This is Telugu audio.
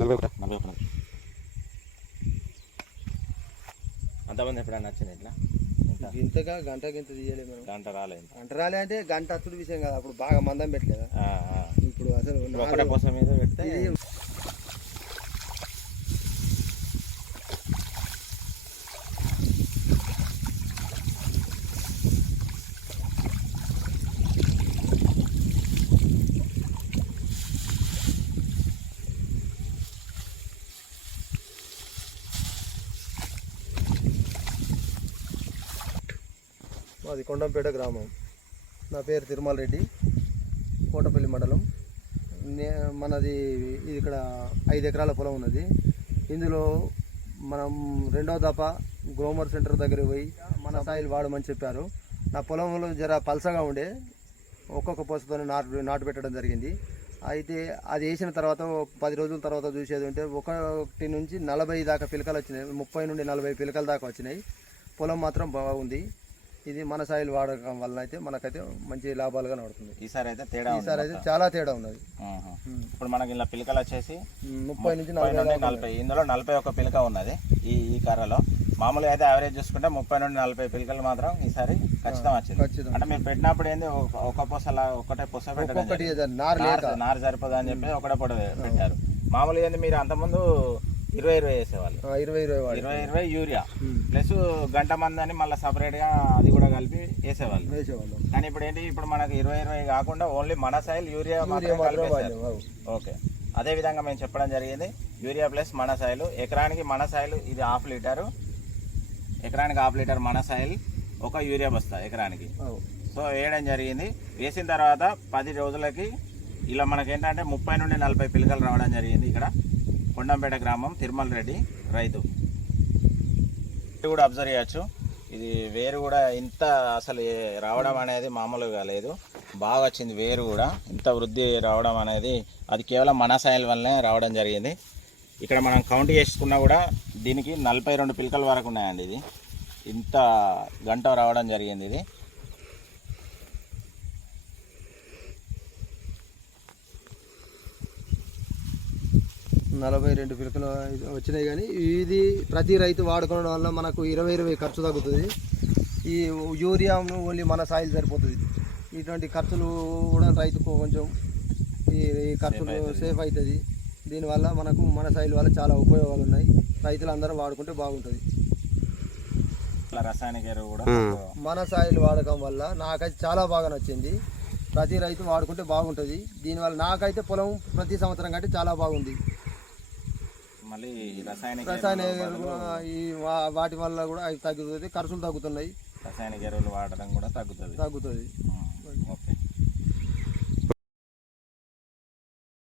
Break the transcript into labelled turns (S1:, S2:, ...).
S1: నలభై ఒకటి. నలభై ఒకటి. అంతమంది ఎప్పుడైనా నచ్చింది ఎట్లా
S2: ఇంతగా గంట గింత తీయలేదు
S1: గంట రాలేదు
S2: గంట రాలే అంటే గంట అత్తుడు విషయం కదా. అప్పుడు బాగా మందం పెట్టలేదు ఇప్పుడు అసలు
S1: ఒకటే కోసం మీద పెడితే
S2: మాది కొండంపేట గ్రామం. నా పేరు తిరుమల రెడ్డి కోటపల్లి మండలం. నే మనది ఇది ఇక్కడ ఐదు ఎకరాల పొలం ఉన్నది. ఇందులో మనం రెండవ దఫ గ్రోమర్ సెంటర్ దగ్గర పోయి మన సాయిల్ వాడమని చెప్పారు. నా పొలంలో జర పలసగా ఉండే ఒక్కొక్క పొసతో నాటు నాటు పెట్టడం జరిగింది. అయితే అది వేసిన తర్వాత పది రోజుల తర్వాత చూసేది ఉంటే ఒకటి నుంచి నలభై దాకా పిలకలు వచ్చినాయి. ముప్పై నుండి నలభై పిలకల దాకా వచ్చినాయి. పొలం మాత్రం బాగుంది. ఇది మన సాయిల్ వాడకం వల్ల అయితే మనకైతే మంచి లాభాలుగా నడుతుంది
S1: ఈసారి అయితే తేడా
S2: ఈసారి అయితే చాలా తేడా ఉన్నది.
S1: ఇప్పుడు మనకి ఇలా పిలకలు వచ్చేసి
S2: ముప్పై నుంచి నలభై
S1: ఇందులో నలభై ఒక్క పిలక ఉన్నది ఈ ఈ కర్రలో. మామూలుగా అయితే యావరేజ్ చూసుకుంటే ముప్పై నుండి నలభై పిలకలు మాత్రం ఈసారి ఖచ్చితం వచ్చింది.
S2: ఖచ్చితం
S1: అంటే మీరు పెట్టినప్పుడు ఏంది ఒక- ఒక పొసలా ఒకటే పొస జరిగింది.
S2: నారు లేక.
S1: నారు నారు సరిపోదు అని చెప్పి ఒకటే పొడ పెట్టారు. మామూలుగా ఏంది మీరు అంతకుముందు ఇరవై ఇరవై వేసేవాళ్ళు
S2: ఇరవై ఇరవై
S1: ఇరవై ఇరవై యూరియా. ప్లస్ గంట మంది అని మళ్ళీ సపరేట్గా అది కూడా కలిపి వేసేవాళ్ళు.
S2: వేసేవాళ్ళం.
S1: కానీ ఇప్పుడు ఏంటి ఇప్పుడు మనకి ఇరవై ఇరవై కాకుండా ఓన్లీ మన సైల్ యూరియా మాత్రమే. ఓకే. అదే విధంగా మేము చెప్పడం జరిగింది యూరియా ప్లస్ మన సాయిల్ ఎకరానికి మన సాయిల్ ఇది హాఫ్ లీటరు. ఎకరానికి హాఫ్ లీటర్ మన సాయిల్ ఒక యూరియా బస్తా ఎకరానికి. సో వేయడం జరిగింది. వేసిన తర్వాత పది రోజులకి ఇలా మనకేంటంటే ముప్పై నుండి నలభై పిలకలు రావడం జరిగింది ఇక్కడ. కొండంపేట గ్రామం తిరుమల రెడ్డి రైతు. ఇది కూడా అబ్జర్వ్ చేయొచ్చు. ఇది వేరు కూడా ఇంత అసలు రావడం అనేది మామూలుగా లేదు. బాగా వచ్చింది వేరు కూడా. ఇంత వృద్ధి రావడం అనేది అది కేవలం మన సాయిల్ వల్లనే రావడం జరిగింది. ఇక్కడ మనం కౌంట్ చేసుకున్నా కూడా దీనికి నలభై రెండు పిలకల వరకు ఉన్నాయండి ఇది. ఇంత గంట రావడం జరిగింది ఇది.
S2: నలభై రెండు పిలకలు వచ్చినాయి కానీ ఇది ప్రతి రైతు వాడుకోవడం వల్ల మనకు ఇరవై ఇరవై ఖర్చు తగ్గుతుంది. ఈ యూరియా ఓన్లీ మన సాయిల్ సరిపోతుంది. ఇటువంటి ఖర్చులు కూడా రైతుకు కొంచెం ఈ ఖర్చులు సేఫ్ అవుతుంది. దీనివల్ల మనకు మన సాయిల్ వల్ల చాలా ఉపయోగాలు ఉన్నాయి. రైతులు అందరూ వాడుకుంటే బాగుంటుంది.
S1: రసాయనిక ఎరువు కూడా
S2: మన సాయిల్ వాడకం వల్ల నాకైతే చాలా బాగా నచ్చింది. ప్రతి రైతు వాడుకుంటే బాగుంటుంది. దీనివల్ల నాకైతే పొలం ప్రతి సంవత్సరం కంటే చాలా బాగుంది.
S1: మళ్ళీ
S2: రసాయన ఈ వా- వాటి వల్ల కూడా అవి తగ్గుతుంది ఖర్చులు తగ్గుతున్నాయి.
S1: రసాయనిక ఎరువులు వాడడం కూడా తగ్గుతుంది.
S2: తగ్గుతుంది.
S1: ఉం.